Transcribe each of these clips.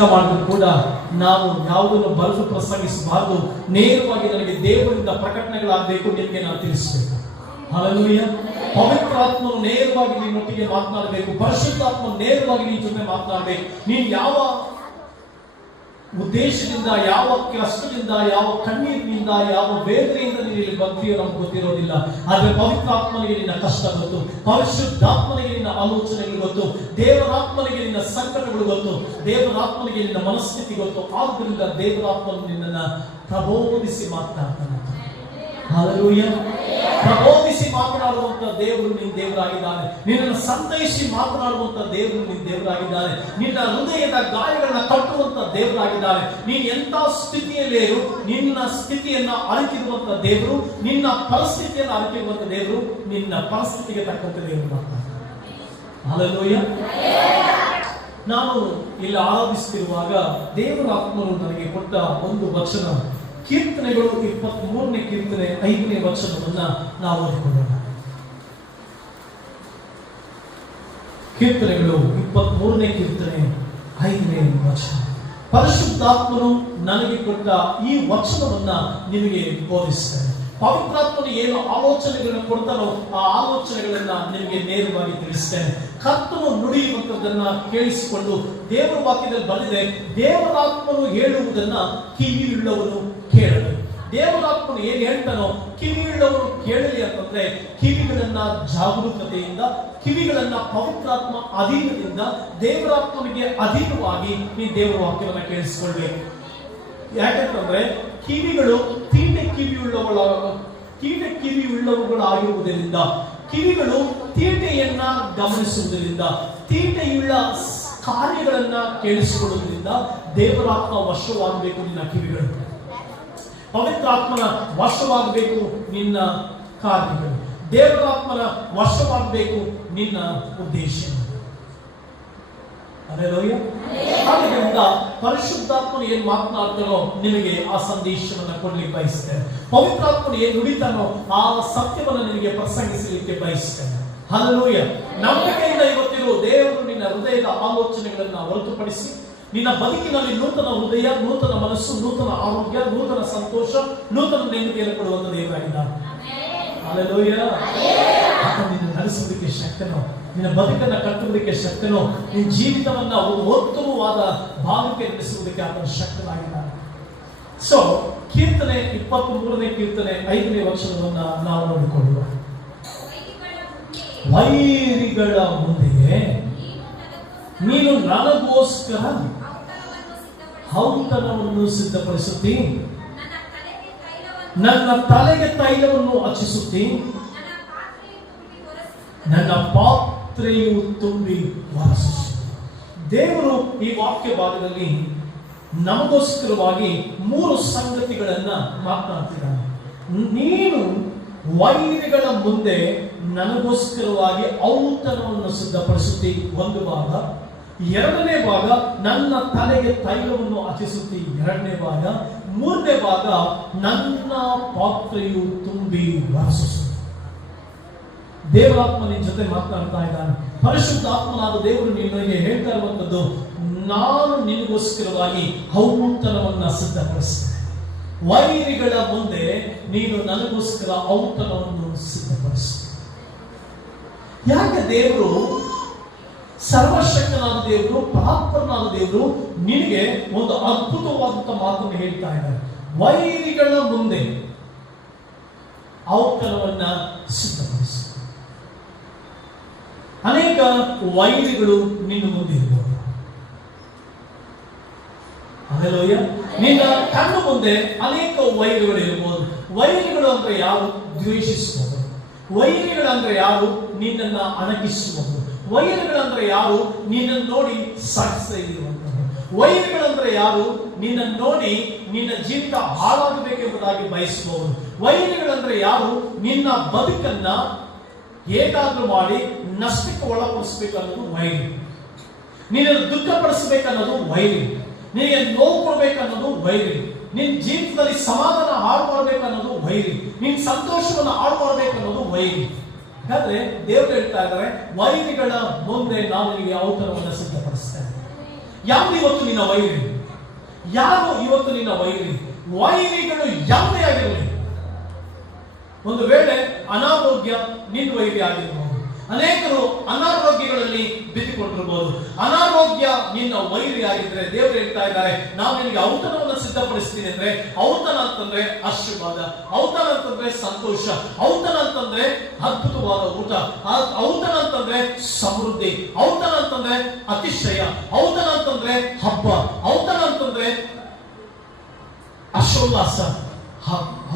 ಮಾಡಿದ್ರು ಕೂಡ ನಾವು ಯಾವುದನ್ನು ಬರೆದು ಪ್ರಸಂಗಿಸಬಾರದು. ನೇರವಾಗಿ ನನಗೆ ದೇವರಿಂದ ಪ್ರಕಟಣೆಗಳಾಗಬೇಕು, ನಿಮಗೆ ನಾನು ತಿಳಿಸಬೇಕು. ಹಲ್ಲೆಲೂಯಾ. ಪವಿತ್ರಾತ್ಮನು ನೇರವಾಗಿ ನಿನ್ನೊಟ್ಟಿಗೆ ಮಾತನಾಡಬೇಕು. ಪರಿಶುದ್ಧಾತ್ಮನು ನೇರವಾಗಿ ನಿನ್ನ ಜೊತೆ ಮಾತನಾಡಬೇಕು. ನೀನು ಯಾವ ಉದ್ದೇಶದಿಂದ, ಯಾವ ಕಷ್ಟದಿಂದ, ಯಾವ ಕಣ್ಣೀರಿನಿಂದ, ಯಾವ ವೇದನೆಯಿಂದ ನೀನು ಇಲ್ಲಿ ಬಂದಿಯೋ ನಮ್ಗೆ ಗೊತ್ತಿರೋದಿಲ್ಲ. ಆದ್ರೆ ಪವಿತ್ರಾತ್ಮನಿಗೆ ನಿನ್ನ ಕಷ್ಟ ಗೊತ್ತು, ಪರಿಶುದ್ಧಾತ್ಮನಿಗೆ ನಿನ್ನ ಆಲೋಚನೆಗಳು ಗೊತ್ತು, ದೇವರಾತ್ಮನಿಗೆ ನಿನ್ನ ಸಂಕಟಗಳು ಗೊತ್ತು, ದೇವರಾತ್ಮನಿಗೆ ನಿನ್ನ ಮನಸ್ಥಿತಿ ಗೊತ್ತು. ಆದ್ದರಿಂದ ದೇವರಾತ್ಮನು ನಿನ್ನನ್ನ ಪ್ರಬೋಧಿಸಿ ಮಾತನಾಡ್ತಾನೆ. ಹಲ್ಲೆಲೂಯಾ. ಪ್ರಬೋಧಿಸಿ ಮಾತನಾಡುವಂತ ದೇವರು ನಿನ್ನ ದೇವರಾಗಿದ್ದಾನೆ. ನಿನ್ನನ್ನು ಸಂತೈಸಿ ಮಾತನಾಡುವಂತ ದೇವರು ನಿನ್ನ ದೇವರಾಗಿದ್ದಾನೆ. ನಿನ್ನ ಹೃದಯದ ಗಾಯಗಳನ್ನ ಕಟ್ಟುವಂತ ದೇವರಾಗಿದ್ದಾನೆ. ನೀನು ಎಂತ ಸ್ಥಿತಿಯಲ್ಲೇ ಇರು, ನಿನ್ನ ಸ್ಥಿತಿಯನ್ನ ಅರಿತಿರುವಂತ ದೇವರು, ನಿನ್ನ ಪರಿಸ್ಥಿತಿಯನ್ನು ಅರಿತಿರುವಂತ ದೇವರು, ನಿನ್ನ ಪರಿಸ್ಥಿತಿಗೆ ತಕ್ಕಂತೆ ದೇವರು ಮಾಡ್ತಾನೆ. ಹಲ್ಲೆಲೂಯಾ. ನಾನು ಇಲ್ಲಿ ಆರಾಧಿಸುತ್ತಿರುವಾಗ ದೇವರ ಆತ್ಮನು ನನಗೆ ಕೊಟ್ಟ ಒಂದು ವಚನ, ಕೀರ್ತನೆಗಳು 23ನೇ ಕೀರ್ತನೆ 5ನೇ ವಚನವನ್ನ ನಾವು ಓದಿಕೊಳ್ಳೋಣ. ಕೀರ್ತನೆಗಳು 23ನೇ ಕೀರ್ತನೆ 5ನೇ ವಚನ. ಪರಿಶುದ್ಧಾತ್ಮನು ನನಗೆ ಕೊಟ್ಟ ಈ ವಚನವನ್ನ ನಿಮಗೆ ಬೋಧಿಸ್ತಾರೆ. ಪವಿತ್ರಾತ್ಮನು ಏನು ಆಲೋಚನೆಗಳನ್ನು ಕೊಡ್ತಾನೋ ಆ ಆಲೋಚನೆಗಳನ್ನ ನಿಮಗೆ ನೇರವಾಗಿ ತಿಳಿಸ್ತೇನೆ. ಕರ್ತನು ನುಡಿಯುವಂತದನ್ನ ಕೇಳಿಸಿಕೊಂಡು, ದೇವರ ವಾಕ್ಯದಲ್ಲಿ ಬಂದಿದೆ, ದೇವರಾತ್ಮನು ಹೇಳುವುದನ್ನ ಕಿವಿಯುಳ್ಳವನು ಕೇಳಲಿ. ದೇವರಾತ್ಮನು ಏನು ಹೇಳ್ತಾನೋ ಕಿವಿಯುಳ್ಳವನು ಕೇಳಲಿ ಅಂತಂದ್ರೆ, ಕಿವಿಗಳನ್ನ ಜಾಗರೂಕತೆಯಿಂದ, ಕಿವಿಗಳನ್ನ ಪವಿತ್ರಾತ್ಮ ಅಧೀನದಿಂದ, ದೇವರಾತ್ಮನಿಗೆ ಅಧೀನವಾಗಿ ನೀವು ದೇವರ ವಾಕ್ಯವನ್ನ ಕೇಳಿಸಿಕೊಳ್ಬೇಕು. ಯಾಕಂತಂದ್ರೆ ಕಿವಿಗಳು ತೀಟೆ ಕಿವಿಯುಳ್ಳವುಗಳಾಗಿರುವುದರಿಂದ, ಕಿವಿಗಳು ತೀಟೆಯನ್ನ ಗಮನಿಸುವುದರಿಂದ, ತೀಟೆಯುಳ್ಳ ಕಾರ್ಯಗಳನ್ನ ಕೇಳಿಸಿಕೊಳ್ಳುವುದರಿಂದ ದೇವರಾತ್ಮ ವಶವಾಗಬೇಕು ನಿನ್ನ ಕಿವಿಗಳು. ಪವಿತ್ರಾತ್ಮನ ವಶವಾಗಬೇಕು ನಿನ್ನ ಕಾರ್ಯಗಳು. ದೇವರಾತ್ಮನ ವಶವಾಗಬೇಕು ನಿನ್ನ ಉದ್ದೇಶ. ಆದ್ದರಿಂದ ಪರಿಶುದ್ಧಾತ್ಮನು ಏನ್ ಮಾತನಾಡ್ತಾನೋ ನಿಮಗೆ ಆ ಸಂದೇಶವನ್ನ ಕೊಡ್ಲಿಕ್ಕೆ ಬಯಸ್ತೇನೆ. ಪವಿತ್ರಾತ್ಮನು ಏನ್ ನುಡಿತಾನೋ ಆ ಸತ್ಯವನ್ನ ನಿನಗೆ ಪ್ರಸಂಗಿಸಲಿಕ್ಕೆ ಬಯಸ್ತೇನೆ. ಹಲ್ಲೆಲೂಯಾ. ನಂಬಿಕೆಯಿಂದ ಇವತ್ತಿರೋ ದೇವರು ನಿನ್ನ ಹೃದಯದ ಆಲೋಚನೆಗಳನ್ನ ಹೊರತುಪಡಿಸಿ ನಿನ್ನ ಬದುಕಿನಲ್ಲಿ ನೂತನ ಹೃದಯ, ನೂತನ ಮನಸ್ಸು, ನೂತನ ಆರೋಗ್ಯ, ನೂತನ ಸಂತೋಷ, ನೂತನ ನೆಮ್ಮದಿಯನ್ನು ಕೊಡುವಂತ ದೇವರಾಗಿದ್ದಾನೆ. ಹಲ್ಲೆಲೂಯಾ. ನಿನ್ನ ನಡೆಸುವುದಕ್ಕೆ ಶಕ್ತನೋ, ನಿನ್ನ ಬದುಕನ್ನ ಕಟ್ಟುವುದಕ್ಕೆ ಶಕ್ತನೋ, ನಿನ್ನ ಜೀವಿತವನ್ನ ಉತ್ತಮವಾದ ಭಾಗಕ್ಕೆ ನಡೆಸುವುದಕ್ಕೆ ಆತನ ಶಕ್ತನಾಗಿದ್ದಾನೆ. ಸೊ ಕೀರ್ತನೆ 23ನೇ ಕೀರ್ತನೆ 5ನೇ ವಚನವನ್ನ ನಾವು ನೋಡಿಕೊಳ್ಳುವ. ವೈರಿಗಳ ಮುಂದೆ ನೀನು ನನಗೋಸ್ಕರ ಔತಣವನ್ನು ಸಿದ್ಧಪಡಿಸುತ್ತಿ, ನನ್ನ ತಲೆಗೆ ತೈಲವನ್ನು ಹಚ್ಚಿಸುತ್ತಿ, ನನ್ನ ಪಾತ್ರೆಯು ತುಂಬಿ ವಾಸಿಸು. ದೇವರು ಈ ವಾಕ್ಯ ಭಾಗದಲ್ಲಿ ನಮಗೋಸ್ಕರವಾಗಿ 3 ಸಂಗತಿಗಳನ್ನ ಮಾತನಾಡ್ತಿದ್ದಾನೆ. ನೀನು ವೈರಿಗಳ ಮುಂದೆ ನನಗೋಸ್ಕರವಾಗಿ ಔತಣವನ್ನು ಸಿದ್ಧಪಡಿಸುತ್ತಿ, ಒಂದು ಭಾಗ. 2ನೇ ಭಾಗ, ನನ್ನ ತಲೆಗೆ ತೈಲವನ್ನು ಹಚ್ಚಿಸುತ್ತಿ, 2ನೇ ಭಾಗ. 3ನೇ ಭಾಗ, ನನ್ನ ಪಾತ್ರೆಯು ತುಂಬಿ ವಾಸಿಸು. ದೇವರಾತ್ಮ ನಿನ್ನ ಜೊತೆ ಮಾತನಾಡ್ತಾ ಇದ್ದಾನೆ. ಪರಿಶುದ್ಧಾತ್ಮನಾದ ದೇವರು ನಿಮಗೆ ಹೇಳ್ತಾ ಇರುವಂತದ್ದು, ನಾನು ನಿನಗೋಸ್ಕರವಾಗಿ ಔತಣವನ್ನ ಸಿದ್ಧಪಡಿಸ್ತೇನೆ. ವೈರಿಗಳ ಮುಂದೆ ನೀನು ನನಗೋಸ್ಕರ ಔತಣವನ್ನು ಸಿದ್ಧಪಡಿಸ್ತೇನೆ. ಯಾಕೆ ದೇವರು, ಸರ್ವಶಕ್ತನಾದ ದೇವರು, ಪರಾತ್ಪರನಾದ ದೇವರು ನಿನಗೆ ಒಂದು ಅದ್ಭುತವಾದಂತ ಮಾತನ್ನು ಹೇಳ್ತಾ ಇದ್ದಾರೆ. ವೈರಿಗಳ ಮುಂದೆ ಔತಣವನ್ನ ಸಿದ್ಧಪಡಿಸ. ಅನೇಕ ವೈರಿಗಳು ನಿನ್ನ ಮುಂದೆ ಇರಬಹುದು. ಹಲ್ಲೆಲೂಯಾ. ನಿನ್ನ ಕಣ್ಣು ಮುಂದೆ ಅನೇಕ ವೈರಿಗಳು ಇರಬಹುದು. ವೈರಿಗಳು ಅಂದ್ರೆ ಯಾರು? ದ್ವೇಷಿಸುವುದು. ವೈರಿಗಳಂದ್ರೆ ಯಾರು? ನಿನ್ನನ್ನ ಅಣಗಿಸುವುದು. ವೈರಿಗಳಂದ್ರೆ ಯಾರು? ನಿನ್ನನ್ನು ನೋಡಿ ಸಾಗಿಸುವಂಥದ್ದು. ವೈರಿಗಳಂದ್ರೆ ಯಾರು? ನಿನ್ನನ್ನು ನೋಡಿ ನಿನ್ನ ಜೀವಿತ ಹಾಳಾಗಬೇಕೆಂಬುದಾಗಿ ಬಯಸುವವರು. ವೈರಿಗಳಂದ್ರೆ ಯಾರು? ನಿನ್ನ ಬದುಕನ್ನ ಹೇಗಾದ್ರೂ ಮಾಡಿ ನಷ್ಟಕ್ಕೆ ಒಳಪಡಿಸಬೇಕು ಅನ್ನೋದು ವೈರಿ. ನಿನ್ನನ್ನು ದುಃಖಪಡಿಸಬೇಕನ್ನೋದು ವೈರಿ. ನಿನಗೆ ನೋವು ಕೊಡ್ಬೇಕನ್ನೋದು ವೈರಿ. ನಿನ್ನ ಜೀವಿತದಲ್ಲಿ ಸಮಾಧಾನ ಹಾಳು ಮಾಡಬೇಕನ್ನೋದು ವೈರಿ. ನಿನ್ನ ಸಂತೋಷವನ್ನು ಹಾಳು ಮಾಡಬೇಕನ್ನೋದು ವೈರಿ. ಹಾಗಾದ್ರೆ ದೇವರು ಹೇಳ್ತಾ ಇದ್ದಾರೆ, ವೈರಿಗಳ ಮುಂದೆ ನಾನು ನಿಮಗೆ ಔತಣವನ್ನು ಸಿದ್ಧಪಡಿಸ್ತೇನೆ. ಯಾವುದು ಇವತ್ತು ನಿನ್ನ ವೈರಿ? ಯಾರು ಇವತ್ತು ನಿನ್ನ ವೈರಿ? ವೈರಿಗಳು ಯಾವುದೇ ಆಗಿರಲಿ. ಒಂದು ವೇಳೆ ಅನಾರೋಗ್ಯ ನಿನ್ನ ವೈರಿ ಆಗಿರಬಹುದು. ಅನೇಕರು ಅನಾರೋಗ್ಯಗಳಲ್ಲಿ ಬಿದ್ದುಕೊಂಡಿರಬಹುದು. ಅನಾರೋಗ್ಯ ನಿನ್ನ ವೈರಿ ಆಗಿದ್ರೆ ದೇವರು ಹೇಳ್ತಾ ಇದ್ದಾರೆ, ನಾವು ನಿನಗೆ ಔತಣವನ್ನು ಸಿದ್ಧಪಡಿಸ್ತೀನಿ. ಅಂದ್ರೆ ಔತಣ ಅಂತಂದ್ರೆ ಆಶೀರ್ವಾದ, ಔತಣ ಅಂತಂದ್ರೆ ಸಂತೋಷ, ಔತಣ ಅಂತಂದ್ರೆ ಅದ್ಭುತವಾದ ಊಟ, ಔತಣ ಅಂತಂದ್ರೆ ಸಮೃದ್ಧಿ, ಔತಣ ಅಂತಂದ್ರೆ ಅತಿಶಯ, ಔತಣ ಅಂತಂದ್ರೆ ಹಬ್ಬ, ಔತಣ ಅಂತಂದ್ರೆ ಅಶ್ವೋಲ್ಲಾಸ,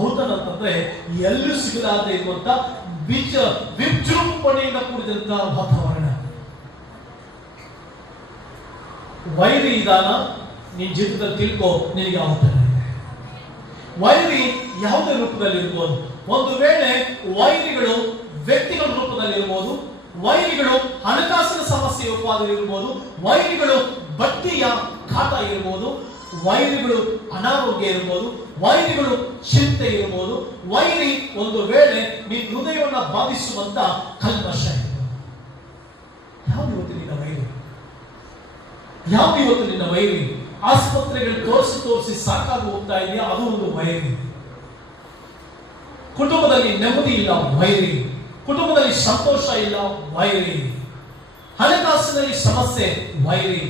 ಔತಣ ಅಂತಂದ್ರೆ ಎಲ್ಲೂ ಸಿಗಲಾರದೆ ಇರುವಂತ ವಿಜೃಂಭಣೆಯಿಂದ ಕೂಡಿದಂತಹ ವಾತಾವರಣ. ವೈರಿ ಇದಾನ ನಿನ್ನ ಜೀವಿತದಲ್ಲಿ ತಿಳ್ಕೋ, ನಿನಗೆ ಔತಣ ಇದೆ. ವೈರಿ ಯಾವುದೇ ರೂಪದಲ್ಲಿ ಇರ್ಬೋದು. ಒಂದು ವೇಳೆ ವೈರಿಗಳು ವ್ಯಕ್ತಿಗಳ ರೂಪದಲ್ಲಿ ಇರ್ಬೋದು, ವೈರಿಗಳು ಹಣಕಾಸಿನ ಸಮಸ್ಯೆ ರೂಪದಲ್ಲಿ ಇರ್ಬೋದು, ವೈರಿಗಳು ಬಡ್ಡಿಯ ಖಾತ ಇರ್ಬೋದು, ವೈರಿಗಳು ಅನಾರೋಗ್ಯ ಇರಬಹುದು, ವೈರಿಗಳು ಚಿಂತೆ ಇರಬಹುದು, ವೈರಿ ಒಂದು ವೇಳೆ ನಿನ್ನ ಹೃದಯವನ್ನು ಬಾಧಿಸುವಂತ ಕಲ್ಮಶ ಇರಬಹುದು. ಯಾವುದು ಇವತ್ತು ನಿನ್ನ ವೈರಿ? ಯಾವುದು ಇವತ್ತು ನಿನ್ನ ವೈರಿ? ಆಸ್ಪತ್ರೆಗಳು ತೋರಿಸಿ ಸಾಕಾಗಿ ಹೋಗ್ತಾ ಇದೆಯಾ? ಅದು ಒಂದು ವೈರಿ. ಕುಟುಂಬದಲ್ಲಿ ನೆಮ್ಮದಿ ಇಲ್ಲ, ವೈರಿ. ಕುಟುಂಬದಲ್ಲಿ ಸಂತೋಷ ಇಲ್ಲ, ವೈರಿ. ಹಣಕಾಸಿನಲ್ಲಿ ಸಮಸ್ಯೆ, ವೈರಿ.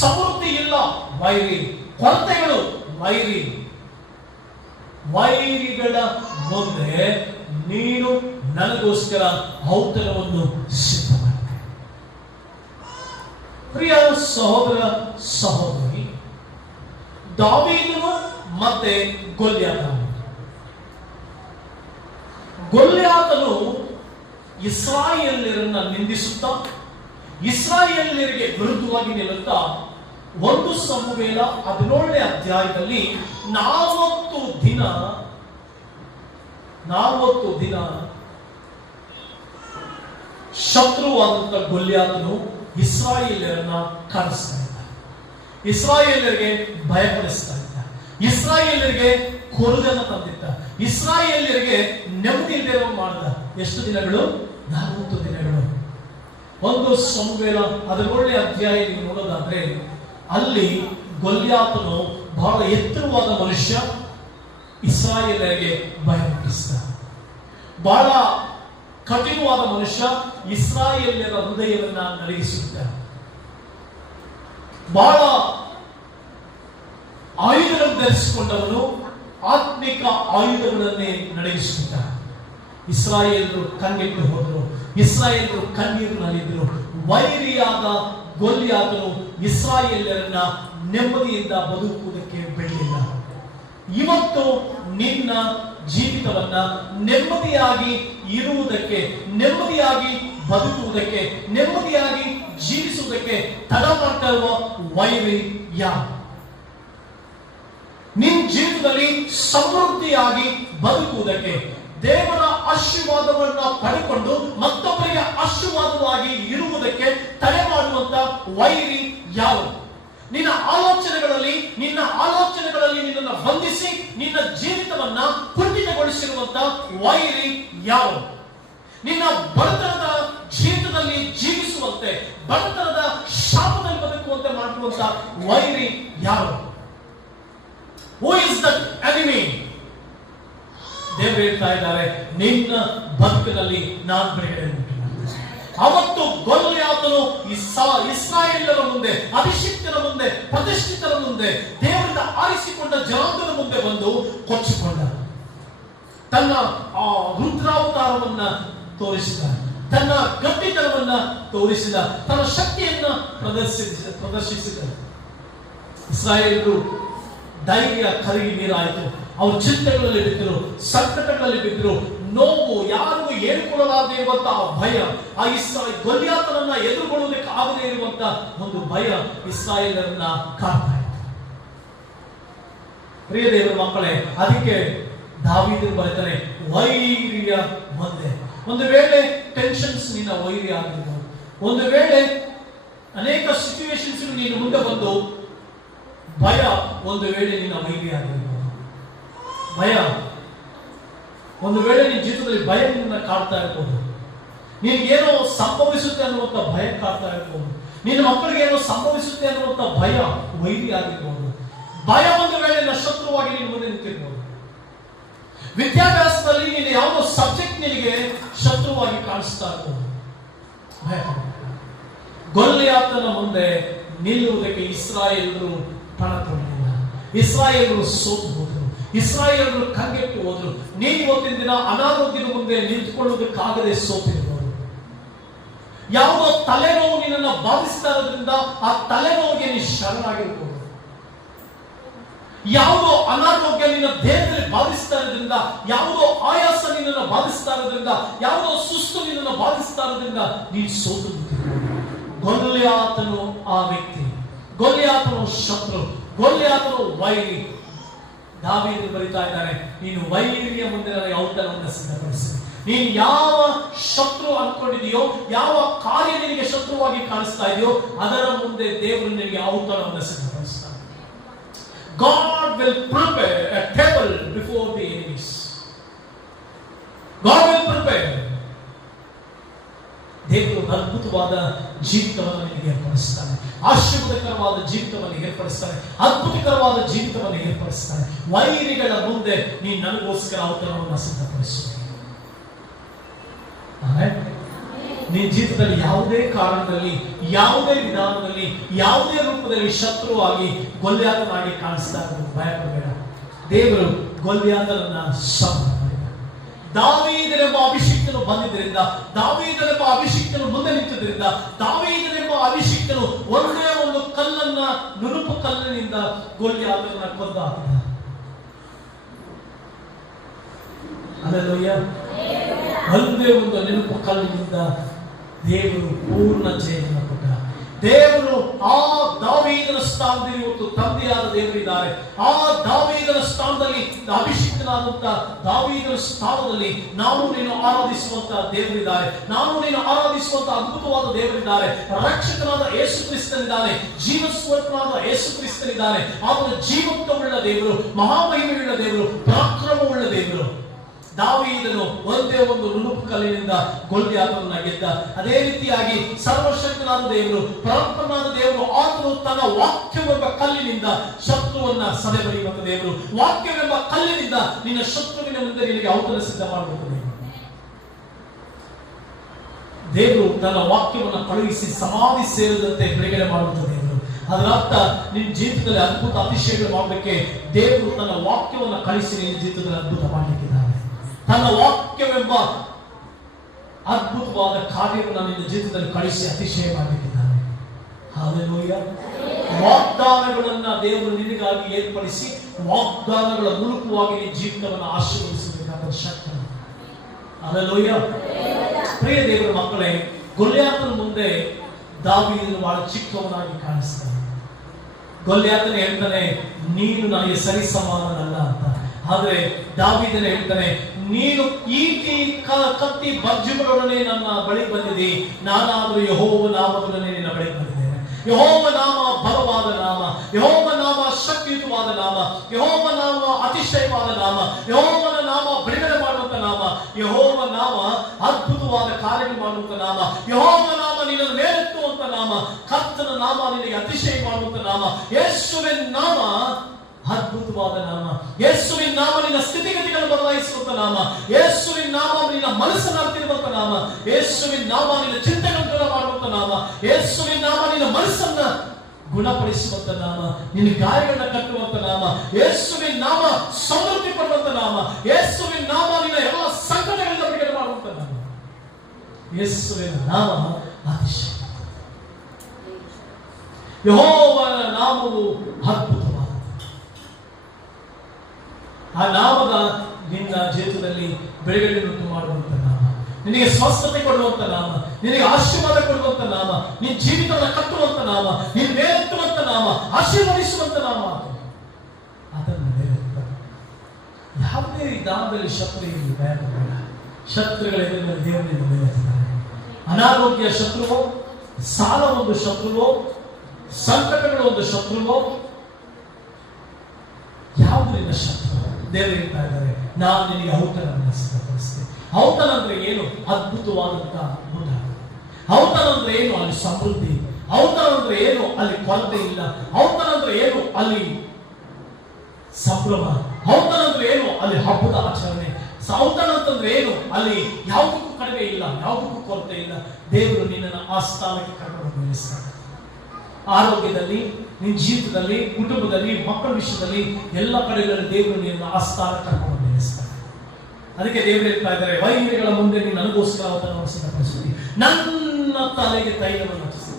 ಸಮೃದ್ಧಿ ಇಲ್ಲ, ವೈರಿ. ಕೊರತೆಗಳು, ವೈರಿ. ವೈರಿಗಳ ಮುಂದೆ ನೀನು ನನಗೋಸ್ಕರ ಔತಣವನ್ನು ಸಿದ್ಧ ಮಾಡಿದೆ. ಪ್ರಿಯ ಸಹೋದರ ಸಹೋದರಿ, ದಾವೀದನು ಮತ್ತೆ ಗೊಲ್ಯಾತನು ಇಸ್ರಾಯೇಲ್ಯರನ್ನ ನಿಂದಿಸುತ್ತಾ, ಇಸ್ರಾಯೇಲ್ಯರಿಗೆ ವಿರುದ್ಧವಾಗಿ ನಿಲ್ಲುತ್ತಾ 1 ಸಮುವೇಲ 17ನೇ ಅಧ್ಯಾಯದಲ್ಲಿ 40 ದಿನ ಶತ್ರುವಾದಂತ ಗೊಲ್ಯಾತನು ಇಸ್ರಾಯೇಲ್ಯರನ್ನ ಕಾಡಿಸ್ತಾ ಇದ್ದ, ಇಸ್ರಾಯೇಲ್ಯರಿಗೆ ಭಯಪಡಿಸ್ತಾ ಇದ್ದ, ಇಸ್ರಾಯೇಲ್ಯರಿಗೆ ಕೊರಗನ್ನ ತಂದಿದ್ದ, ಇಸ್ರಾಯೇಲ್ಯರಿಗೆ ನೆಮ್ಮದಿ ಇಲ್ಲದೆ ಮಾಡಿದ. ಎಷ್ಟು ದಿನಗಳು? 40 ದಿನಗಳು. 1 ಸಮುವೇಲ 17ನೇ ಅಧ್ಯಾಯ ನೀವು ನೋಡೋದಾದ್ರೆ ಅಲ್ಲಿ ಗೊಲ್ಯಾತನು ಬಹಳ ಎತ್ತರವಾದ ಮನುಷ್ಯ, ಇಸ್ರಾಯೇಲರಿಗೆ ಭಯ ಹುಟ್ಟಿಸಿದ. ಬಹಳ ಕಠಿಣವಾದ ಮನುಷ್ಯ, ಇಸ್ರಾಯೇಲ್ಯರ ಹೃದಯವನ್ನ ನಡಗಿಸುತ್ತ. ಬಹಳ ಆಯುಧಗಳನ್ನು ಧರಿಸಿಕೊಂಡವನು, ಆತ್ಮಿಕ ಆಯುಧಗಳನ್ನೇ ನಡಗಿಸುತ್ತ. ಇಸ್ರಾಯೇಲರು ಕಣ್ಣಿಟ್ಟು ಹೋದರು, ಇಸ್ರಾಯೇಲರು ಕಣ್ಣೀರಿನಲ್ಲಿದ್ದರು. ವೈರಿಯಾದ ಗೊಲ್ಯಾತನು ಇಸ್ರಾಯೇಲ್ಯರನ್ನ ನೆಮ್ಮದಿಯಿಂದ ಬದುಕುವುದಕ್ಕೆ ಬಿಡಲಿಲ್ಲ. ಇವತ್ತು ನಿನ್ನ ಜೀವಿತವನ್ನ ನೆಮ್ಮದಿಯಾಗಿ ಇರುವುದಕ್ಕೆ, ನೆಮ್ಮದಿಯಾಗಿ ಬದುಕುವುದಕ್ಕೆ, ನೆಮ್ಮದಿಯಾಗಿ ಜೀವಿಸುವುದಕ್ಕೆ ತಡ ಮಾಡ್ತಾ ಇರುವ ವೈರಿ ಯಾರು? ನಿನ್ನ ಜೀವಿತದಲ್ಲಿ ಸಮೃದ್ಧಿಯಾಗಿ ಬದುಕುವುದಕ್ಕೆ, ದೇವರ ಆಶೀರ್ವಾದವನ್ನ ಪಡೆದುಕೊಂಡು ಮತ್ತೊಬ್ಬರಿಗೆ ಆಶೀರ್ವಾದವಾಗಿ ಇರುವುದಕ್ಕೆ ತಡೆ ಮಾಡುವಂತ ವೈರಿ ಯಾರು? ನಿನ್ನ ಆಲೋಚನೆಗಳಲ್ಲಿ ನಿನ್ನನ್ನು ಬಂಧಿಸಿ ನಿನ್ನ ಜೀವಿತವನ್ನ ಕುಂಠಿತಗೊಳಿಸಿರುವಂತ ವೈರಿ ಯಾರು? ನಿನ್ನ ಬಡತನದ ಜೀವಿತದಲ್ಲಿ ಜೀವಿಸುವಂತೆ, ಬಡತನದ ಶಾಪದಲ್ಲಿ ಬದುಕುವಂತೆ ಮಾಡುವಂತ ವೈರಿ ಯಾರು? Who is the enemy? ದೇವರು ಹೇಳ್ತಾ ಇದ್ದಾರೆ, ನಿನ್ನ ಬದುಕಿನಲ್ಲಿ ನಾನು ಬಿಡುಗಡೆ ಉಂಟು. ಅವತ್ತು ಗೊಲ್ಯಾತನು ಇಸ್ರಾಯೇಲರ ಮುಂದೆ, ಅಭಿಷಿಕ್ತರ ಮುಂದೆ, ಪ್ರತಿಷ್ಠಿತರ ಮುಂದೆ, ದೇವರಿಂದ ಆರಿಸಿಕೊಂಡ ಜನಾಂಗದ ಮುಂದೆ ಬಂದು ಕೊಚ್ಚಿಕೊಂಡ. ತನ್ನ ರುದ್ರಾವತಾರವನ್ನ ತೋರಿಸಿದ, ತನ್ನ ಗಟ್ಟಿತನವನ್ನ ತೋರಿಸಿದ, ತನ್ನ ಶಕ್ತಿಯನ್ನ ಪ್ರದರ್ಶಿಸಿದ. ಇಸ್ರಾಯೇಲರು ಧೈರ್ಯ ಕರಗಿ ನೀರಾಯಿತು. ಅವರು ಚಿಂತೆಗಳಲ್ಲಿ ಬಿದ್ದರು, ಸಂಕಟಗಳಲ್ಲಿ ಬಿದ್ದರು. ನೋವು, ಯಾರಿಗೂ ಹೇಳಿಕೊಳ್ಳಲಾರದೆ ಇರುವಂತಹ ಭಯ, ಆ ಗೊಲ್ಯಾತನನ್ನ ಎದುರುಗೊಳ್ಳುವುದಕ್ಕೆ ಆಗದೇ ಇರುವಂತ ಒಂದು ಭಯ ಇಸ್ರಾಯೇಲರನ್ನ ಕಾಡ್ತಾ ಇತ್ತು. ಪ್ರಿಯ ದೇವರ ಮಕ್ಕಳೇ, ಅದಕ್ಕೆ ದಾವೀದನು ಬರೆತಾನೆ, ವೈರಿಯ ಮುಂದೆ. ಒಂದು ವೇಳೆ ಟೆನ್ಷನ್ಸ್ ನಿನ್ನ ವೈರಿ ಆಗಿರ್ಬೋದು, ಒಂದು ವೇಳೆ ಅನೇಕ ಸಿಚುವೇಶನ್ಸ್ ನೀನು ಮುಂದೆ ಬಂದು ಭಯ ಒಂದು ವೇಳೆ ನಿನ್ನ ವೈರಿ ಆಗಿರ್ಬೋದು. ಭಯ ಒಂದು ವೇಳೆ ನಿನ್ನ ಜೀವಿತದಲ್ಲಿ ಭಯ ನಿನ್ನ ಕಾಡ್ತಾ ಇರ್ಬೋದು. ನಿನಗೇನೋ ಸಂಭವಿಸುತ್ತೆ ಅನ್ನುವಂಥ ಭಯ ಕಾಡ್ತಾ ಇರ್ಬೋದು. ನಿನ್ನ ಮಕ್ಕಳಿಗೆ ಏನೋ ಸಂಭವಿಸುತ್ತೆ ಅನ್ನುವಂತ ಭಯ ವೈರಿ ಆಗಿರ್ಬೋದು. ಭಯ ಒಂದು ವೇಳೆ ನಿನ್ನ ಶತ್ರುವಾಗಿ ನಿನ್ನ ಮುಂದೆ ನಿಂತಿರ್ಬೋದು. ವಿದ್ಯಾಭ್ಯಾಸದಲ್ಲಿ ನೀನು ಯಾವುದೋ ಸಬ್ಜೆಕ್ಟ್ ನಿನಗೆ ಶತ್ರುವಾಗಿ ಕಾಣಿಸ್ತಾ ಇರ್ಬೋದು. ಭಯ. ಗೊಲ್ಯಾತನ ಮುಂದೆ ನಿಲ್ಲುವುದಕ್ಕೆ ಇಸ್ರಾಯೇಲರು ಪಣ ತೊಡಲಿಲ್ಲ. ಇಸ್ರಾಯೇಲರು ಸೋತು ಹೋದರು. ಇಸ್ರಾಯೇಲರು ಕಂಗೆಟ್ಟು ಹೋದರು. ನೀನು ಇವತ್ತಿನ ದಿನ ಅನಾರೋಗ್ಯದ ಮುಂದೆ ನಿಂತುಕೊಳ್ಳುವುದಕ್ಕಾಗದೆ ಸೋತಿರ್ಬೋದು. ಯಾವುದೋ ತಲೆನೋವು ನಿನ್ನನ್ನು ಬಾಧಿಸ್ತಾ ಇರೋದ್ರಿಂದ ಆ ತಲೆನೋವಿಗೆ ನೀನು ಶರಣಾಗಿರ್ಬೋದು. ಯಾವುದೋ ಅನಾರೋಗ್ಯ ನಿನ್ನ ದೇಹದಲ್ಲಿ ಬಾಧಿಸ್ತಾ ಇರೋದ್ರಿಂದ, ಯಾವುದೋ ಆಯಾಸ ನಿನ್ನನ್ನು ಬಾಧಿಸ್ತಾ ಇರೋದ್ರಿಂದ, ಯಾವುದೋ ಸುಸ್ತು ನಿನ್ನನ್ನು ಬಾಧಿಸ್ತಾ ಇರೋದ್ರಿಂದ ನೀನು ಸೋತು ಬಿಟ್ಟಿರ್ಬೋದು. ಗೊಲ್ಯಾತನು ಆ ವ್ಯಕ್ತಿ, ಗೊಲ್ಯಾತನು ಶತ್ರು, ಗೊಲ್ಯಾತನು ವೈರಿ. ದಾವೀದನು ಬರೀತಾ ಇದ್ದಾನೆ, ನೀನು ವೈರಿಯ ಮುಂದೆ ನನಗೆ ಔತಣವನ್ನು ಸಿದ್ಧಪಡಿಸಿ. ನೀನು ಯಾವ ಶತ್ರು ಅನ್ಕೊಂಡಿದೆಯೋ, ಯಾವ ಕಾರ್ಯ ನಿನಗೆ ಶತ್ರುವಾಗಿ ಕಾಣಿಸ್ತಾ ಇದೆಯೋ ಅದರ ಮುಂದೆ ದೇವರು ನಿನಗೆ ಔತಣವನ್ನು ಸಿದ್ಧಪಡಿಸ್ತಾನೆ. God will prepare a table before the enemies. God will prepare. ದೇವರು ಅದ್ಭುತವಾದ ಜೀವಿತವನ್ನು ನಿನಗೆ ಏರ್ಪಡಿಸ್ತಾನೆ. ಆಶೀರ್ವಾದಕರವಾದ ಜೀವಿತವನ್ನು ಏರ್ಪಡಿಸ್ತಾನೆ. ಅದ್ಭುತಕರವಾದ ಜೀವಿತವನ್ನು ಏರ್ಪಡಿಸ್ತಾನೆ. ವೈರಿಗಳ ಮುಂದೆ ನೀನು ನನಗೋಸ್ಕರ ಔತಣವನ್ನು ಸಿದ್ಧಪಡಿಸು. ನಿನ್ನ ಜೀವಿತದಲ್ಲಿ ಯಾವುದೇ ಕಾರಣದಲ್ಲಿ, ಯಾವುದೇ ವಿಧಾನದಲ್ಲಿ, ಯಾವುದೇ ರೂಪದಲ್ಲಿ ಶತ್ರುವಾಗಿ ಗೊಲ್ಯಾತನಾಗಿ ಕಾಣಿಸ್ತಾ ಇರೋದು ಭಯ ಪಡಬೇಡ. ದೇವರು ಗೊಲ್ಯಾತನನ್ನ ಸಂಹಾರ ಮಾಡಿದ. ದಾವೀದನೆಂಬ ಅಭಿಷಿಕ್ತನು ಬಂದಿದ್ದರಿಂದ, ದಾವೀದನೆಂಬ ಅಭಿಷಿಕ್ತನು ಮುಂದೆ ನಿಂತಿದ್ದರಿಂದ, ದಾವೀದನೆಂಬ ಅಭಿಷಿಕ್ತನು ಒಂದೇ ಒಂದು ಕಲ್ಲನ್ನ, ನುಣುಪು ಕಲ್ಲಿನಿಂದ ಗೊಲ್ಯಾತನನ್ನ ಕೊಂದು ಹಾಕಿದ. ಹಲ್ಲೆಲೂಯಾ. ಒಂದೇ ಒಂದು ನೆನಪು ಕಲ್ಲಿನಿಂದ ದೇವರು ಪೂರ್ಣ ಜಯವನ್ನು ಕೊಟ್ಟ. ದೇವರು ಆ ದಾವೀದನ ಸ್ಥಾನದಲ್ಲಿ ಇವತ್ತು ತಂದೆಯಾದ ದೇವರಿದ್ದಾರೆ. ಆ ದಾವೀದನ ಸ್ಥಾನದಲ್ಲಿ ಅಭಿಷಿಕ್ತನಾದಂತ ದಾವೀದನ ಸ್ಥಾನದಲ್ಲಿ ನಾವು ನೀನು ಆರಾಧಿಸುವಂತ ದೇವರಿದ್ದಾರೆ. ನಾವು ನೀನು ಆರಾಧಿಸುವಂತ ಅದ್ಭುತವಾದ ದೇವರಿದ್ದಾರೆ. ರಕ್ಷಕನಾದ ಯೇಸು ಕ್ರಿಸ್ತನಿದ್ದಾನೆ. ಜೀವಸ್ವರೂಪನಾದ ಯೇಸು ಕ್ರಿಸ್ತನಿದ್ದಾನೆ. ಆತನ ಜೀವತ್ವವುಳ್ಳ ದೇವರು, ಮಹಾಮಹಿಮೆಯುಳ್ಳ ದೇವರು, ಪರಾಕ್ರಮವುಳ್ಳ ದೇವರು. ದಾವೀದನು ಒಂದೇ ಒಂದು ನುಣುಪು ಕಲ್ಲಿನಿಂದ ಗೊಲ್ಯಾತನನ್ನ ಗೆದ್ದ. ಅದೇ ರೀತಿಯಾಗಿ ಸರ್ವಶಕ್ತನಾದ ದೇವರು, ಪರಾಕ್ರಮನಾದ ದೇವರು, ಆತನು ತನ್ನ ವಾಕ್ಯವೆಂಬ ಕಲ್ಲಿನಿಂದ ಶತ್ರುವನ್ನ ಸದೆಬಡಿಯುವಂತ ದೇವರು. ವಾಕ್ಯವೆಂಬ ಕಲ್ಲಿನಿಂದ ನಿನ್ನ ಶತ್ರುವಿನ ಮುಂದೆ ನಿನಗೆ ಔತಣ ಸಿದ್ಧ ಮಾಡಬೇಕು. ದೇವರು ತನ್ನ ವಾಕ್ಯವನ್ನು ಕಳುಹಿಸಿ ಸಮಾಧಿ ಸೇರಿದಂತೆ ಬಿಡುಗಡೆ ಮಾಡುವಂತ ದೇವರು. ಅದರ ಅರ್ಥ ನಿನ್ನ ಜೀವಿತದಲ್ಲಿ ಅದ್ಭುತ ಅತಿಶಯಗಳು ಮಾಡಲಿಕ್ಕೆ ದೇವರು ತನ್ನ ವಾಕ್ಯವನ್ನು ಕಳಿಸಿ ನಿನ್ನ ಜೀವಿತದಲ್ಲಿ ಅದ್ಭುತ ಮಾಡಲಿಕ್ಕಿದ್ದಾನೆ. ತನ್ನ ವಾಕ್ಯವೆಂಬ ಅದ್ಭುತವಾದ ಕಾರ್ಯವನ್ನು ನಿನ್ನ ಜೀವಿತದಲ್ಲಿ ಕಳಿಸಿ ಅತಿಶಯ ಮಾಡಲಿಕ್ಕಿದ್ದಾನೆ. ಹಲ್ಲೆಲೂಯಾ. ವಾಗ್ದಾನಗಳನ್ನ ದೇವರು ನಿನಗಾಗಿ ಏರ್ಪಡಿಸಿ ವಾಗ್ದಾನಗಳ ಮೂಲಕವಾಗಿ ನಿನ್ನ ಜೀವಿತವನ್ನು ಆಶೀರ್ವದಿಸಬೇಕಾದ ಶಕ್ತಿ. ಹಲ್ಲೆಲೂಯಾ. ಪ್ರಿಯ ದೇವರ ಮಕ್ಕಳೇ, ಗೊಲ್ಯಾತನ ಮುಂದೆ ದಾವೀದನು ಬಹಳ ಚಿಕ್ಕವನಾಗಿ ಕಾಣಿಸ್ತಾನೆ. ಗೊಲ್ಯಾತನು ಹೇಳ್ತಾನೆ, ನೀನು ನನಗೆ ಸರಿ ಸಮಾನನಲ್ಲ ಅಂತ. ಆದ್ರೆ ದಾವೀದನು ಹೇಳ್ತಾನೆ, ನೀನು ಈಟಿ ಕತ್ತಿ ಬರ್ಜಿಗಳೊಡನೆ ನನ್ನ ಬಳಿ ಬಂದಿದೆ, ನಾನಾದರೂ ಯೆಹೋವನ ನಾಮದೊಡನೆ ನಿನ್ನ ಬಳಿ ಬಂದಿದ್ದೇನೆ. ಯೆಹೋವ ನಾಮ ಬಲವಾದ ನಾಮ, ಯೆಹೋವ ನಾಮ ಶಕ್ತಿಯುತವಾದ ನಾಮ, ಯೆಹೋವ ನಾಮ ಅತಿಶಯವಾದ ನಾಮ, ಯೆಹೋವನ ನಾಮ ಬಿಡುಗಡೆ ಮಾಡುವಂತ ನಾಮ, ಯೆಹೋವ ನಾಮ ಅದ್ಭುತವಾದ ಕಾರ್ಯಗಳು ಮಾಡುವಂತ ನಾಮ, ಯೆಹೋವ ನಾಮ ನಿನ್ನನ್ನು ಮೇಲೆತ್ತುವಂತ ನಾಮ, ಕರ್ತನ ನಾಮ ನಿನಗೆ ಅತಿಶಯ ಮಾಡುವಂತ ನಾಮ, ಯೇಸುವಿನ ನಾಮ ಅದ್ಭುತವಾದ ನಾಮ, ಯೇಸುವಿನ ನಾಮ ನಿನ್ನ ಸ್ಥಿತಿಗತಿಗಳನ್ನು ಬದಲಾಯಿಸುವಂತ ನಾಮ, ಯೇಸುವಿನ ನಾಮ ನಿನ್ನ ಮನಸ್ಸನ್ನು ಅರ್ತಿರುವಂತ ನಾಮ, ಯೇಸುವಿನ ನಾಮ ನಿನ್ನ ಚಿಂತೆಗಳನ್ನು ದೂರ ಮಾಡುವಂತ ನಾಮ, ಯೇಸುವಿನ ನಾಮ ನಿನ್ನ ಮನಸ್ಸನ್ನ ಗುಣಪಡಿಸುವಂತ ನಾಮ, ನಿನ್ನ ಗಾಯಗಳನ್ನ ಕಟ್ಟುವಂತ ನಾಮ, ಯೇಸುವಿನ ನಾಮ ಸಮೃದ್ಧಿ ಪಡುವಂತ ನಾಮ, ಯೇಸುವಿನ ನಾಮ ನಿನ್ನ ಎಲ್ಲ ಸಂಕಟಗಳಿಂದ ಬಿಡುಗಡೆ ಮಾಡುವಂತ ನಾಮ. ಯೇಸುವಿನ ನಾಮ ಅತಿಶಯ. ಯೆಹೋವನ ನಾಮವು ಅದ್ಭುತವಾದ. ಆ ನಾಮದ ನಿನ್ನ ಜೀವಿತದಲ್ಲಿ ಬೆಳವಣಿಗೆಯನ್ನು ಮಾಡುವಂತ ನಾಮ, ನಿನಗೆ ಸ್ವಸ್ಥತೆ ಕೊಡುವಂತ ನಾಮ, ನಿನಗೆ ಆಶೀರ್ವಾದ ಕೊಡುವಂತ ನಾಮ, ನಿನ್ನ ಜೀವಿತವನ್ನು ಕಟ್ಟುವಂತ ನಾಮ, ನಿನ್ನ ಮೇಲೆತ್ತುವಂತ ನಾಮ, ಆಶೀರ್ವದಿಸುವಂತ ನಾಮ. ಅದನ್ನು ಮೇಲೆತ್ತ ಯಾವುದೇ ದಾನದಲ್ಲಿ ಶತ್ರುಗಳಿಗೆ ಭಯ ಪಡಬೇಡ. ಶತ್ರುಗಳ ಎದುರಿನಲ್ಲಿ ದೇವರಿಂದ ಮೇಲೆತ್ತಾರೆ. ಅನಾರೋಗ್ಯ ಶತ್ರುವೋ, ಸಾಲ ಒಂದು ಶತ್ರುವೋ, ಸಂಕಟಗಳು ಒಂದು ಶತ್ರುವೋ, ಯಾವುದು ನಿನ್ನ ಶತ್ರು? ದೇವರು ಹೇಳ್ತಾ ಇದ್ದಾರೆ, ನಾನು ನಿನಗೆ ಔತಣವನ್ನು ಸಿದ್ಧಪಡಿಸ್ತೇನೆ. ಔತಣ ಅಂದ್ರೆ ಏನು? ಅದ್ಭುತವಾದಂತಹ ಊಟ. ಔತಣ ಅಂದ್ರೆ ಏನು? ಅಲ್ಲಿ ಸಮೃದ್ಧಿ. ಔತಣ ಅಂದ್ರೆ ಏನು? ಅಲ್ಲಿ ಕೊರತೆ ಇಲ್ಲ. ಔತಣ ಅಂದ್ರೆ ಏನು? ಅಲ್ಲಿ ಸಂಭ್ರಮ. ಔತಣ ಅಂದ್ರೆ ಏನು? ಅಲ್ಲಿ ಹಬ್ಬದ ಆಚರಣೆ. ಔತಣ ಅಂತಂದ್ರೆ ಏನು? ಅಲ್ಲಿ ಯಾವುದಕ್ಕೂ ಕಡಿಮೆ ಇಲ್ಲ, ಯಾವುದಕ್ಕೂ ಕೊರತೆ ಇಲ್ಲ. ದೇವರು ನಿನ್ನನ್ನು ಆ ಸ್ಥಾನಕ್ಕೆ ಕರ್ಕೊಂಡು ನಿಲ್ಲಿಸ್ತಾರೆ. ಆರೋಗ್ಯದಲ್ಲಿ, ನಿನ್ನ ಜೀವಿತದಲ್ಲಿ, ಕುಟುಂಬದಲ್ಲಿ, ಮಕ್ಕಳ ವಿಷಯದಲ್ಲಿ, ಎಲ್ಲ ಕಡೆಗಳಲ್ಲಿ ದೇವರು ನಿನ್ನನ್ನು ಆ ಸ್ಥಾನಕ್ಕೆ ಕರ್ಕೊಂಡು ನಿಲ್ಲಿಸ್ತಾರೆ. ಅದಕ್ಕೆ ದೇವರು ಹೇಳ್ತಾ ಇದ್ದಾರೆ, ವೈರಿಗಳ ಮುಂದೆ ನೀನು ನನಗೋಸ್ಕರ ಔತಣವನ್ನು ಸಿದ್ಧಪಡಿಸುತ್ತಿ, ನನ್ನ ತಲೆಗೆ ತೈಲವನ್ನು ಹಚ್ಚಿಸುತ್ತಿ.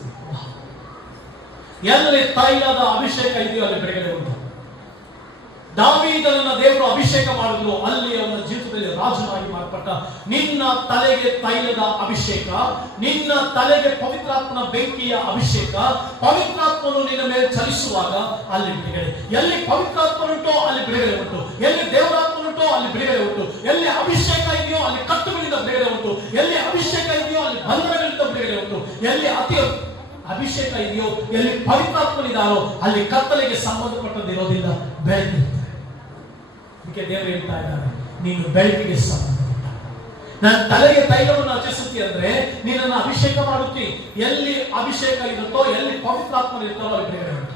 ಎಲ್ಲಿ ತೈಲದ ಅಭಿಷೇಕ ಇದೆಯೋ ಅಲ್ಲಿ ಬಿಡುಗಡೆ ಉಂಟು. ದಾವೀದನನ್ನ ದೇವರು ಅಭಿಷೇಕ ಮಾಡಿದ್ರು, ಅಲ್ಲಿ ಅವನ ಜೀವಿತದಲ್ಲಿ ರಾಜನಾಗಿ ಮಾರ್ಪಟ್ಟ. ನಿನ್ನ ತಲೆಗೆ ತೈಲದ ಅಭಿಷೇಕ, ನಿನ್ನ ತಲೆಗೆ ಪವಿತ್ರಾತ್ಮನ ಬೆಂಕಿಯ ಅಭಿಷೇಕ, ಪವಿತ್ರಾತ್ಮನು ನಿನ್ನ ಮೇಲೆ ಚಲಿಸುವಾಗ ಅಲ್ಲಿ ಬಿಡುಗಡೆ. ಎಲ್ಲಿ ಪವಿತ್ರಾತ್ಮನುಂಟೋ ಅಲ್ಲಿ ಬಿಡುಗಡೆ ಉಂಟು. ಎಲ್ಲಿ ದೇವರಾತ್ಮನುಂಟೋ ಅಲ್ಲಿ ಬಿಡುಗಡೆ ಉಂಟು. ಎಲ್ಲಿ ಅಭಿಷೇಕ ಇದೆಯೋ ಅಲ್ಲಿ ಕಟ್ಟುಗಳಿಂದ ಬಿಡುಗಡೆ ಉಂಟು. ಎಲ್ಲಿ ಅಭಿಷೇಕ ಇದೆಯೋ ಅಲ್ಲಿ ಬಂಧನಗಳಿಂದ ಬಿಡುಗಡೆ ಉಂಟು. ಎಲ್ಲಿ ಅತಿ ಅಭಿಷೇಕ ಇದೆಯೋ, ಎಲ್ಲಿ ಪವಿತ್ರಾತ್ಮನಿದ್ದಾರೋ ಅಲ್ಲಿ ಕತ್ತಲೆಗೆ ಸಂಬಂಧಪಟ್ಟದಿರೋದಿಲ್ಲ, ಬೆಳಕಿರುತ್ತೆ. ಅದಕ್ಕೆ ದೇವರು ಹೇಳ್ತಾ ಇದ್ದಾರೆ, ನೀನು ಬೆಳಕಿಗೆ ಸಂಬಂಧಪಟ್ಟ. ನನ್ನ ತಲೆಗೆ ತೈಲವನ್ನು ಹಚ್ಚಿಸುತ್ತಿ ಅಂದ್ರೆ ನೀನನ್ನು ಅಭಿಷೇಕ ಮಾಡುತ್ತಿ. ಎಲ್ಲಿ ಅಭಿಷೇಕ ಇರುತ್ತೋ, ಎಲ್ಲಿ ಪವಿತ್ರಾತ್ಮನ ಇರ್ತಾರೋ ಅಲ್ಲಿ ಬಿಡುಗಡೆ ಉಂಟು.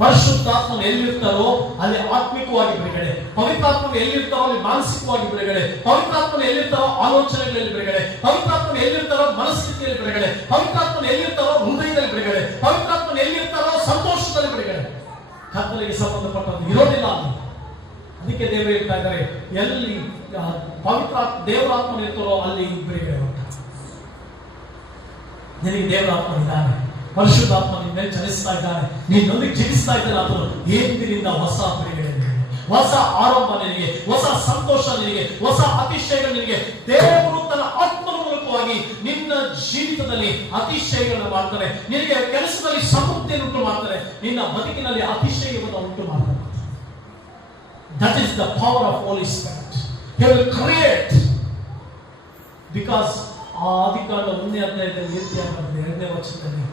ಪರಿಶುದ್ಧಾತ್ಮನು ಎಲ್ಲಿರ್ತಾರೋ ಅಲ್ಲಿ ಆತ್ಮಿಕವಾಗಿ ಬಿಡುಗಡೆ. ಪವಿತ್ರಾತ್ಮನು ಎಲ್ಲಿರ್ತಾರೋ ಅಲ್ಲಿ ಮಾನಸಿಕವಾಗಿ ಬಿಡುಗಡೆ. ಪವಿತ್ರಾತ್ಮನು ಎಲ್ಲಿರ್ತಾರೋ ಆಲೋಚನೆಗಳಲ್ಲಿ ಬಿಡುಗಡೆ. ಪವಿತ್ರಾತ್ಮನು ಎಲ್ಲಿರ್ತಾರೋ ಮನಸ್ಥಿತಿಯಲ್ಲಿ ಬಿಡುಗಡೆ. ಪವಿತ್ರಾತ್ಮನು ಎಲ್ಲಿರ್ತಾರೋ ಹೃದಯದಲ್ಲಿ ಬಿಡುಗಡೆ. ಪವಿತ್ರಾತ್ಮನು ಎಲ್ಲಿರ್ತಾರೋ ಸಂತೋಷದಲ್ಲಿ ಬಿಡುಗಡೆ. ಕತ್ತಲೆಗೆ ಸಂಬಂಧಪಟ್ಟದ್ದು ಇರೋದಿಲ್ಲ ಅಲ್ಲಿ. ಅದಕ್ಕೆ ದೇವರು ಹೇಳ್ತಾ ಇದ್ದಾರೆ, ಎಲ್ಲಿ ದೇವರಾತ್ಮನ ಇರ್ತಾರೋ ಅಲ್ಲಿ ಬಿಡುಗಡೆ ಉಂಟು. ನಿನಗೆ ದೇವರಾತ್ಮನಿದ್ದಾನೆ, ಪರಿಶುದ್ಧಾತ್ಮ ನಿನ್ನ ಮೇಲೆ ಚಲಿಸ್ತಾ ಇದ್ದಾನೆ, ನಿನ್ನೊಂದಿಗೆ ಜೀವಿಸ್ತಾ ಇದ್ದಾನೆ. ಆತನು ಏನಿಂದ ಹೊಸ ಬಿಡುಗಡೆ ನಿನಗೆ, ಹೊಸ ಆರಂಭ ನಿನಗೆ, ಹೊಸ ಸಂತೋಷ ನಿನಗೆ, ಹೊಸ ಅತಿಶಯಗಳು ನಿನಗೆ. ದೇವರು ತನ್ನ ಆತ್ಮನ ಮೂಲಕವಾಗಿ ನಿನ್ನ ಜೀವಿತದಲ್ಲಿ ಅತಿಶಯಗಳನ್ನು ಮಾಡ್ತಾರೆ. ನಿನಗೆ ಕೆಲಸದಲ್ಲಿ ಸಮೃದ್ಧಿಯನ್ನು ಉಂಟು ಮಾಡ್ತಾರೆ. ನಿನ್ನ ಬದುಕಿನಲ್ಲಿ ಅತಿಶಯವನ್ನು ಉಂಟು ಮಾಡ್ತಾರೆ. That is the power of Holy Spirit. He will create. Because ಆದಿಕಾಂಡ 1ನೇ ಅಧ್ಯಾಯದಲ್ಲಿ ಇರ್ತಿಯಾಗಿ 2ನೇ ವಚನದಲ್ಲಿ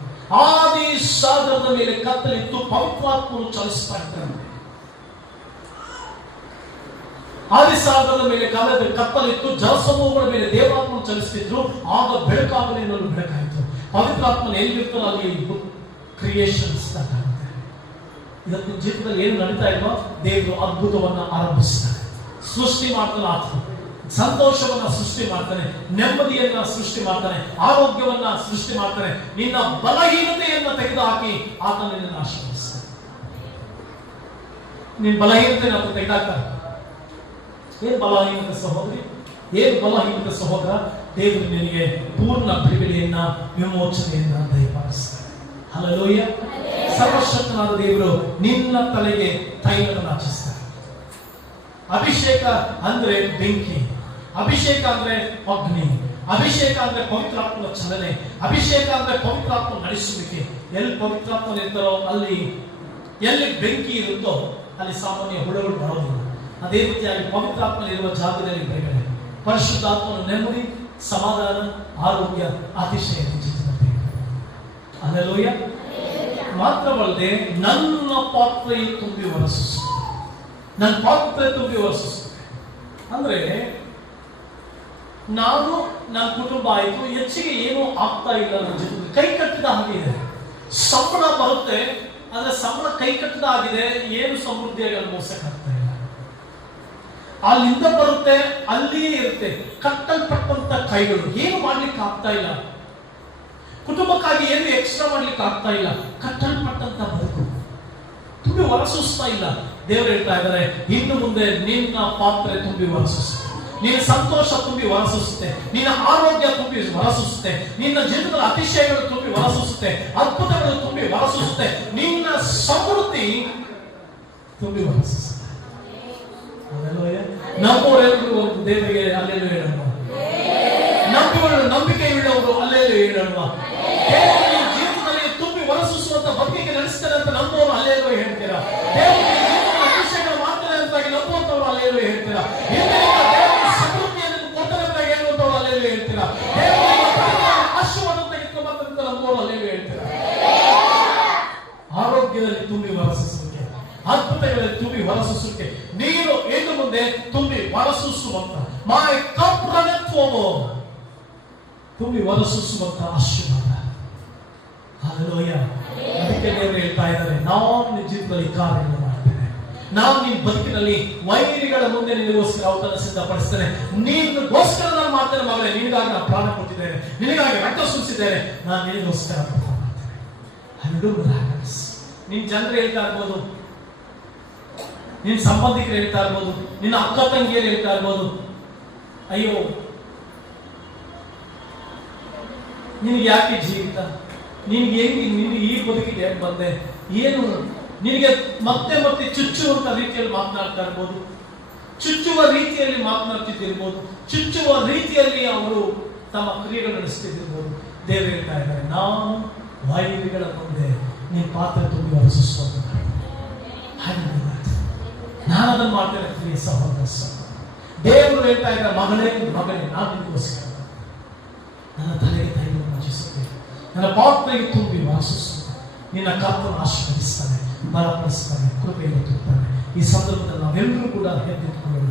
ಆದಿ ಸಾಗರದ ಮೇಲೆ ಕತ್ತಲಿತ್ತು, ಪವಿತ್ರಾತ್ಮನು ಚಲಿಸ್ತಾ ಇದ್ದಾನೆ. ಆದಿ ಸಾಗರದ ಮೇಲೆ ಕತ್ತಲಿತ್ತು, ಜಲಸಮೂಹಗಳ ಮೇಲೆ ದೇವರಾತ್ಮನು ಚಲಿಸುತ್ತಿದ್ರು. ಆಗ ಬೆಳಕಾಗಲಿ ಅನ್ನೋದು ಬೆಳಕಾಯಿತು. ಪವಿತ್ರಾತ್ಮನು ಎಲ್ಲಿರ್ತಾರೋ ಅಲ್ಲಿ ಕ್ರಿಯೇಷನ್ಸ್ ಆಗುತ್ತೆ. ಇವತ್ತು ಜೀವಿತದಲ್ಲಿ ಏನು ನಡೀತಾ ಇಲ್ವೋ, ದೇವರು ಅದ್ಭುತವನ್ನ ಆರಂಭಿಸ್ತಾನೆ, ಸೃಷ್ಟಿ ಮಾಡ್ತಾನೆ. ಆತ್ಮ ಸಂತೋಷವನ್ನ ಸೃಷ್ಟಿ ಮಾಡ್ತಾನೆ, ನೆಮ್ಮದಿಯನ್ನ ಸೃಷ್ಟಿ ಮಾಡ್ತಾನೆ, ಆರೋಗ್ಯವನ್ನ ಸೃಷ್ಟಿ ಮಾಡ್ತಾನೆ. ನಿನ್ನ ಬಲಹೀನತೆಯನ್ನ ತೆಗೆದುಹಾಕಿ ಆತ ನಿನ್ನನ್ನು ಆಶೀರ್ವದಿಸ್ತಾನೆ. ನಿನ್ನ ಬಲಹೀನತೆ ನಾವು ತೆಗೆದುಹಾಕ್ತಾನೆ. ಏನ್ ಬಲಹೀನತೆ ಸಹೋದರಿ, ಏನ್ ಬಲಹೀನತೆ ಸಹೋದರ? ದೇವರು ನಿನಗೆ ಪೂರ್ಣ ಬಿಡುಗಡೆಯನ್ನ, ವಿಮೋಚನೆಯನ್ನ ದಯಪಾಲಿಸ್ತಾನೆ. ಹಲ್ಲೆಲೂಯಾ. ಸರ್ವಶಕ್ತನಾದ ದೇವರು ನಿನ್ನ ತಲೆಗೆ ತೈಲವನ್ನು ಹಚ್ಚಿಸ್ತಾನೆ. ಅಭಿಷೇಕ ಅಂದ್ರೆ ಬೆಂಕಿ, ಅಭಿಷೇಕ ಅಂದ್ರೆ ಅಗ್ನಿ, ಅಭಿಷೇಕ ಅಂದ್ರೆ ಪವಿತ್ರಾತ್ಮನ ಚಲನೆ, ಅಭಿಷೇಕ ಅಂದ್ರೆ ಪವಿತ್ರಾತ್ಮ ನಡೆಸುವಿಕೆ. ಎಲ್ಲಿ ಪವಿತ್ರಾತ್ಮ ಇರ್ತಾರೋ ಅಲ್ಲಿ, ಎಲ್ಲಿ ಬೆಂಕಿ ಇರುತ್ತೋ ಅಲ್ಲಿ ಸಾಮಾನ್ಯ ಹುಳುಗಳು ಬರೋದಿಲ್ಲ. ಅದೇ ರೀತಿಯಾಗಿ ಪವಿತ್ರಾತ್ಮನಿರುವ ಜಾಗದಲ್ಲಿ ಬಿಡುಗಡೆ, ಪರಿಶುದ್ಧಾತ್ಮನ ನೆಮ್ಮದಿ, ಸಮಾಧಾನ, ಆರೋಗ್ಯ, ಅತಿಶಯ ಜೀವಿತದಲ್ಲಿ. ಹಲ್ಲೆಲೂಯಾ. ಮಾತ್ರವಲ್ಲದೆ ನನ್ನ ಪಾತ್ರೆ ತುಂಬಿ ಹೊರಸು, ನನ್ನ ಪಾತ್ರೆ ತುಂಬಿ ಹೊರಸುತ್ತೆ. ಅಂದ್ರೆ ನಾನು, ನನ್ನ ಕುಟುಂಬ ಆಯಿತು, ಹೆಚ್ಚಿಗೆ ಏನೂ ಆಗ್ತಾ ಇಲ್ಲ. ನನ್ನ ಜೊತೆ ಕೈ ಕಟ್ಟಿದ ಹಾಗಿದೆ. ಸಂಬಳ ಬರುತ್ತೆ, ಆದ್ರೆ ಸಂಬಳ ಕೈ ಕಟ್ಟಿದ ಆಗಿದೆ, ಏನು ಸಮೃದ್ಧಿಯಾಗಿ ಅನುಭವಿಸಕ್ಕಾಗ್ತಾ ಇಲ್ಲ. ಅಲ್ಲಿಂದ ಬರುತ್ತೆ, ಅಲ್ಲಿಯೇ ಇರುತ್ತೆ. ಕಟ್ಟಲ್ಪಟ್ಟಂತ ಕೈಗಳು, ಏನು ಮಾಡ್ಲಿಕ್ಕೆ ಆಗ್ತಾ ಇಲ್ಲ. ಕುಟುಂಬಕ್ಕಾಗಿ ಏನು ಎಕ್ಸ್ಟ್ರಾ ಮಾಡ್ಲಿಕ್ಕೆ ಆಗ್ತಾ ಇಲ್ಲ. ಕಟ್ಟಲ್ಪಟ್ಟಂತ ಬದುಕು ತುಂಬಿ ಹೊರಸೂಸ್ತಾ ಇಲ್ಲ. ದೇವರು ಹೇಳ್ತಾ ಇದ್ದಾರೆ, ಇನ್ನು ಮುಂದೆ ನಿನ್ನ ಪಾತ್ರೆ ತುಂಬಿ ಹೊರಸೂಸುತ್ತೆ, ನಿನ್ನ ಸಂತೋಷ ತುಂಬಿ ಹೊರಸೂಸುತ್ತೆ, ನಿನ್ನ ಆರೋಗ್ಯ ತುಂಬಿ ಹೊರಸೂಸುತ್ತೆ, ನಿನ್ನ ಜೀವನದ ಅತಿಶಯಗಳು ತುಂಬಿ ಹೊರಸೂಸುತ್ತೆ, ಅದ್ಭುತಗಳು ತುಂಬಿ ಹೊರಸೂಸುತ್ತೆ, ನಿನ್ನ ಸಮೃದ್ಧಿ ತುಂಬಿ ಹೊರಸೂಸುತ್ತೆ. ನಮ್ಮವರೆಲ್ಲರೂ ಒಂದು ದೇವರಿಗೆ ಅಲ್ಲೆಲ್ಲೂ ಹೇಳೋಣ, ನಂಬಿಕೆ ಇಳ್ಳವರು ಅಲ್ಲೆಲ್ಲೂ ಹೇಳೋಣ. ಜೀವನದಲ್ಲಿ ತುಂಬಿ ಹೊರಸೂಸುವಂತ ಬದುಕಿಗೆ ನಡೆಸ್ತಾರೆ ಅಂತ ನಮ್ಮವರು ಅಲ್ಲೆಲ್ಲೂ ಹೇಳ್ತೀರಾ. ಅತಿಶಯಗಳು ಮಾಡ್ತಾರೆ ಅಂತಾಗಿ ನಂಬುವಂತವ್ರು ಅಲ್ಲೆಲ್ಲೂ ಹೇಳ್ತೀರಾ. ಸಮೃದ್ಧಿಯನ್ನು ಕೊಡ್ತಾರೆ ಅಂತ ಹೇಳುವಂತವ್ರು ಅಲ್ಲೆಲ್ಲೂ ಹೇಳ್ತೀರಾ. ಆಶೀರ್ವಾದ ತೆಗೆದುಕೊಂಬಂತ ನಂಬುವವರು ಅಲ್ಲೆಲ್ಲೂ ಹೇಳ್ತೀರಾ. ಆರೋಗ್ಯದಲ್ಲಿ ತುಂಬಿ ಹೊರಸೂಸುವಿಕೆ, ಅದ್ಭುತಗಳಲ್ಲಿ ತುಂಬಿ ಹೊರಸೂಸುವಿಕೆ, ನೀರು ಇನ್ನು ಮುಂದೆ ತುಂಬಿ ಹೊರಸೂಸುವಂತ ಮೈ ಕಪ್ ರನ್ನeth over, ತುಂಬಿ ಹೊರಸೂಸುವಂತ ಆಶೀರ್ವಾದ ಹಲ್ಲೆಲೂಯ. ಅದಕ್ಕೆ ದೇವರು ಹೇಳ್ತಾ ಇದ್ದಾರೆ, ನಾನು ನಿನ್ನ ಜೀವಿತದಲ್ಲಿ ಕಾರ್ಯವನ್ನು ಮಾಡ್ತೇನೆ, ನಾನು ನಿನ್ನ ಬದುಕಿನಲ್ಲಿ ವೈರಿಗಳ ಮುಂದೆ ನಿನಗೋಸ್ಕರ ಔತಣ ಸಿದ್ಧಪಡಿಸ್ತೇನೆ, ನಿನಗೋಸ್ಕರ ನಾನು ಮಾಡ್ತೇನೆ ಮಗಳೇ, ನಿನಗಾಗಿ ನಾನು ಪ್ರಾಣ ಕೊಟ್ಟಿದ್ದೇನೆ, ನಿನಗಾಗಿ ರಕ್ತ ಸುರಿಸಿದ್ದೇನೆ, ನಾನು ನಿನಗೋಸ್ಕರ ಮಾಡ್ತೇನೆ. ನಿನ್ನ ಜನರು ಹೇಳ್ತಾ ಇರ್ಬೋದು, ನಿನ್ನ ಸಂಬಂಧಿಕರು ಹೇಳ್ತಾ ಇರ್ಬೋದು, ನಿನ್ನ ಅಕ್ಕ ತಂಗಿಯರು ಹೇಳ್ತಾ ಇರ್ಬೋದು, ಅಯ್ಯೋ ನಿನಗೆ ಯಾಕೆ ಜೀವಿತ, ನಿನ್ಗೆ ಈ ಬದುಕಿಗೆ ಯಾಕೆ ಬಂದೆ, ಏನು ನಿನಗೆ ಮತ್ತೆ ಮತ್ತೆ ಚುಚ್ಚುವಂತ ರೀತಿಯಲ್ಲಿ ಮಾತನಾಡ್ತಾ ಇರ್ಬೋದು, ಚುಚ್ಚುವ ರೀತಿಯಲ್ಲಿ ಮಾತನಾಡ್ತಿದ್ದಿರ್ಬೋದು, ಚುಚ್ಚುವ ರೀತಿಯಲ್ಲಿ ಅವರು ತಮ್ಮ ಕ್ರಿಯೆಗಳು ನಡೆಸ್ತಿದ್ದಿರ್ಬೋದು. ದೇವರು ಹೇಳ್ತಾ ಇದ್ದಾರೆ, ನಾನು ವೈರಿಗಳ ಮುಂದೆ ನೀನು ಪಾತ್ರ ತುಂಬಿ ಹೊರಸೋದು, ನಾನು ಅದನ್ನು ಮಾಡ್ತೇನೆ. ಪ್ರಿಯ ಸಹೋದರ ದೇವರು ಹೇಳ್ತಾ ಇದ್ದಾರೆ, ಮಗಳೇ ಮಗಳೇ, ನಾನು ನಿನಗೋಸ್ಕರ ನನ್ನ ತಲೆಗೆ ತೈಲವನ್ನು ಹಚ್ಚಿಸುತ್ತೇನೆ, ನನ್ನ ಪಾತ್ರೆಗೆ ತುಂಬಿ ವಾಸಿಸುತ್ತೇನೆ, ನಿನ್ನ ಕರ್ತನು ಆಶೀರ್ವದಿಸ್ತಾನೆ, ಬಲಪಡಿಸ್ತಾನೆ, ಕೃಪೆಯನ್ನು ತುಂಬುತ್ತಾನೆ. ಈ ಸಂದರ್ಭದಲ್ಲಿ ನಾವೆಲ್ಲರೂ ಕೂಡ ಎದ್ದಿಟ್ಟುಕೊಳ್ಳೋಣ.